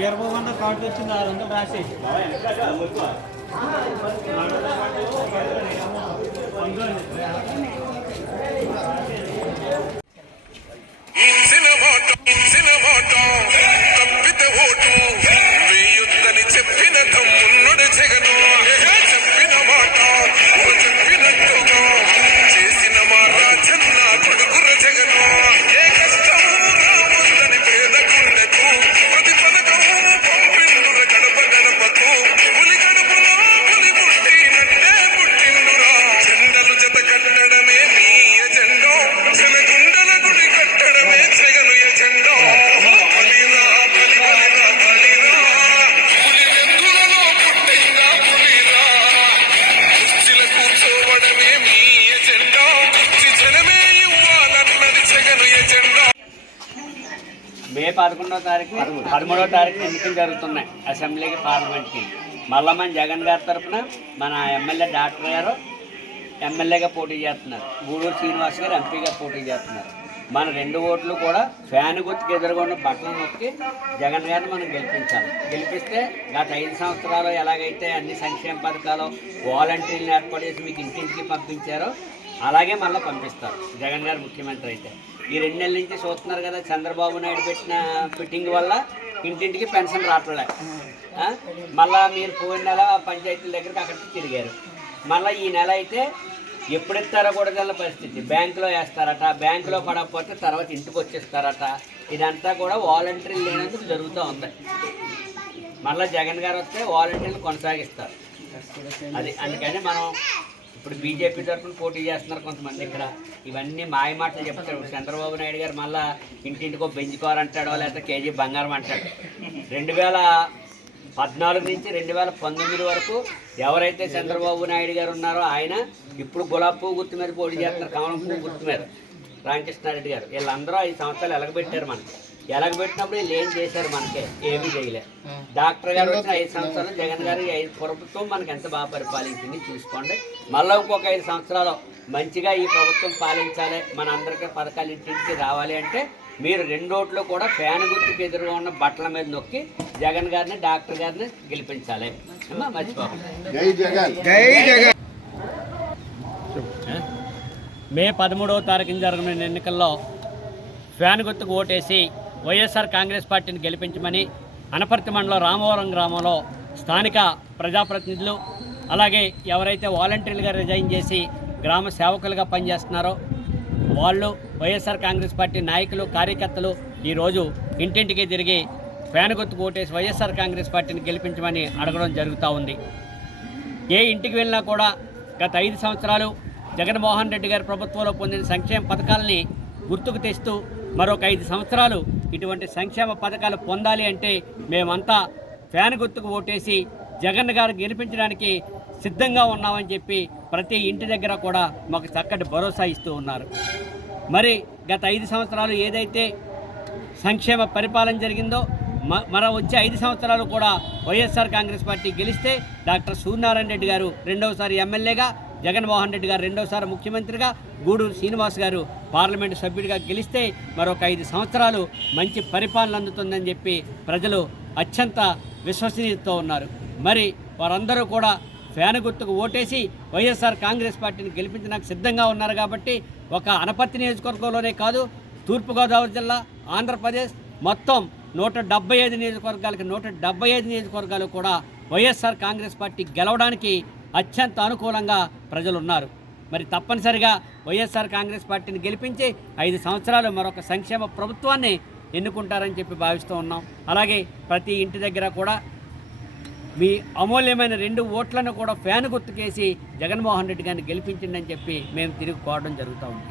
ఇరవై వంద కార్డు వచ్చింది ఆరు వందలు రాసి పదకొండవ తారీఖు పదమూడవ తారీఖు ఎన్నికలు జరుగుతున్నాయి. అసెంబ్లీకి పార్లమెంట్కి. మళ్ళా మన జగన్ గారి తరఫున మన ఎమ్మెల్యే డాక్టర్ గారు ఎమ్మెల్యేగా పోటీ చేస్తున్నారు. గూడూరు శ్రీనివాస్ గారు ఎంపీగా పోటీ చేస్తున్నారు. మన రెండు ఓట్లు కూడా ఫ్యాన్ గుర్తుకు ఎదురుగున్న బట్టలు నొక్కి జగన్ గారిని మనం గెలిపించాలి. గెలిపిస్తే గత ఐదు సంవత్సరాలు ఎలాగైతే అన్ని సంక్షేమ పథకాలు వాలంటీర్లు ఏర్పాటు చేసి మీకు ఇంటింటికి పంపించారో అలాగే మళ్ళీ పంపిస్తారు. జగన్ గారు ముఖ్యమంత్రి అయితే. ఈ రెండు నెలల నుంచి చూస్తున్నారు కదా చంద్రబాబు నాయుడు పెట్టిన ఫిట్టింగ్ వల్ల ఇంటింటికి పెన్షన్ రావట్లే. మళ్ళీ మళ్ళా మీరు పోయిన నెల పంచాయతీల దగ్గరికి అక్కడికి తిరిగారు. మళ్ళీ ఈ నెల అయితే ఎప్పుడు ఇస్తారో కూడా గల పరిస్థితి. బ్యాంకులో వేస్తారట బ్యాంకులో పడకపోతే తర్వాత ఇంటికి వచ్చేస్తారట. ఇదంతా కూడా వాలంటీర్లు లేనందుకు జరుగుతూ ఉంది. మళ్ళీ జగన్ గారు వస్తే వాలంటీర్లు కొనసాగిస్తారు. అది అందుకని మనం ఇప్పుడు బీజేపీ తరఫున పోటీ చేస్తున్నారు కొంతమంది ఇక్కడ. ఇవన్నీ మాయ మాటలు చెప్తారు. చంద్రబాబు నాయుడు గారు మళ్ళా ఇంటింటికో బెంచుకోరు అంటాడో లేకపోతే కేజీ బంగారం అంటాడు. రెండు వేల పద్నాలుగు నుంచి రెండు వేల పంతొమ్మిది వరకు ఎవరైతే చంద్రబాబు నాయుడు గారు ఉన్నారో ఆయన ఇప్పుడు గులాబీ పువ్వు గుర్తు మీద పోటీ చేస్తున్నారు కమలం పువ్వు గుర్తు మీద. రామకృష్ణారెడ్డి గారు. వీళ్ళందరూ ఐదు సంవత్సరాలు ఎలగబెట్టారు మనకి. ఎలగబెట్టినప్పుడు వీళ్ళు ఏం చేశారు మనకి. ఏమీ చేయలే. డాక్టర్ గారు వచ్చిన ఐదు సంవత్సరాలు జగన్ గారు ఈ ఐదు ప్రభుత్వం మనకి ఎంత బాగా పరిపాలించింది చూసుకోండి. మళ్ళీ ఇంకొక ఐదు సంవత్సరాలు మంచిగా ఈ ప్రభుత్వం పాలించాలి మన అందరికీ పథకాలు ఇంటింటికి రావాలి అంటే మీరు రెండోట్లు కూడా ఫ్యాన్ గుర్తుకు ఎదురుగా ఉన్న బట్టల మీద నొక్కి జగన్ గారిని డాక్టర్ గారిని గెలిపించాలి. మర్చిపోకండి మే పదమూడవ తారీఖున జరగనున్న ఎన్నికల్లో ఫ్యాన్ గుర్తుకు ఓటేసి వైఎస్ఆర్ కాంగ్రెస్ పార్టీని గెలిపించమని అనపర్తి మండలం రామవరం గ్రామంలో స్థానిక ప్రజాప్రతినిధులు అలాగే ఎవరైతే వాలంటీర్లుగా రిజైన్ చేసి గ్రామ సేవకులుగా పనిచేస్తున్నారో వాళ్ళు వైఎస్ఆర్ కాంగ్రెస్ పార్టీ నాయకులు కార్యకర్తలు ఈరోజు ఇంటింటికి తిరిగి ఫ్యాన్ గుర్తుకు ఓటేసి వైఎస్ఆర్ కాంగ్రెస్ పార్టీని గెలిపించమని అడగడం జరుగుతూ ఉంది. ఏ ఇంటికి వెళ్ళినా కూడా గత ఐదు సంవత్సరాలు జగన్మోహన్ రెడ్డి గారి ప్రభుత్వంలో పొందిన సంక్షేమ పథకాలని గుర్తుకు తెస్తూ మరొక ఐదు సంవత్సరాలు ఇటువంటి సంక్షేమ పథకాలు పొందాలి అంటే మేమంతా ఫ్యాన్ గుర్తుకు ఓటేసి జగన్ గారు గెలిపించడానికి సిద్ధంగా ఉన్నామని చెప్పి ప్రతి ఇంటి దగ్గర కూడా మాకు చక్కటి భరోసా ఇస్తూ ఉన్నారు. మరి గత ఐదు సంవత్సరాలు ఏదైతే సంక్షేమ పరిపాలన జరిగిందో మ- మన వచ్చే ఐదు సంవత్సరాలు కూడా వైఎస్ఆర్ కాంగ్రెస్ పార్టీ గెలిస్తే డాక్టర్ సూర్యనారాయణ రెడ్డి గారు రెండవసారి ఎమ్మెల్యేగా జగన్మోహన్ రెడ్డి గారు రెండోసారి ముఖ్యమంత్రిగా గూడూరు శ్రీనివాస్ గారు పార్లమెంటు సభ్యుడిగా గెలిస్తే మరొక ఐదు సంవత్సరాలు మంచి పరిపాలన అందుతుందని చెప్పి ప్రజలు అత్యంత విశ్వసనీయతతో ఉన్నారు. మరి వారందరూ కూడా ఫ్యాన్ గుర్తుకు ఓటేసి వైఎస్ఆర్ కాంగ్రెస్ పార్టీని గెలిపించడానికి సిద్ధంగా ఉన్నారు కాబట్టి ఒక అనపర్తి నియోజకవర్గంలోనే కాదు తూర్పుగోదావరి జిల్లా ఆంధ్రప్రదేశ్ మొత్తం నూట డెబ్బై ఐదు నియోజకవర్గాలకి నూట డెబ్బై ఐదు నియోజకవర్గాలు కూడా వైఎస్ఆర్ కాంగ్రెస్ పార్టీ గెలవడానికి అత్యంత అనుకూలంగా ప్రజలు ఉన్నారు మరి తప్పనిసరిగా వైఎస్ఆర్ కాంగ్రెస్ పార్టీని గెలిపించి ఐదు సంవత్సరాలు మరొక సంక్షేమ ప్రభుత్వాన్ని ఎన్నుకుంటారని చెప్పి భావిస్తూ ఉన్నాం. అలాగే ప్రతి ఇంటి దగ్గర కూడా మీ అమూల్యమైన రెండు ఓట్లను కూడా ఫ్యాన్ గుర్తుకేసి జగన్మోహన్ రెడ్డి గారిని గెలిపించిందని చెప్పి మేము తిరిగి కోరడం జరుగుతూ ఉంది.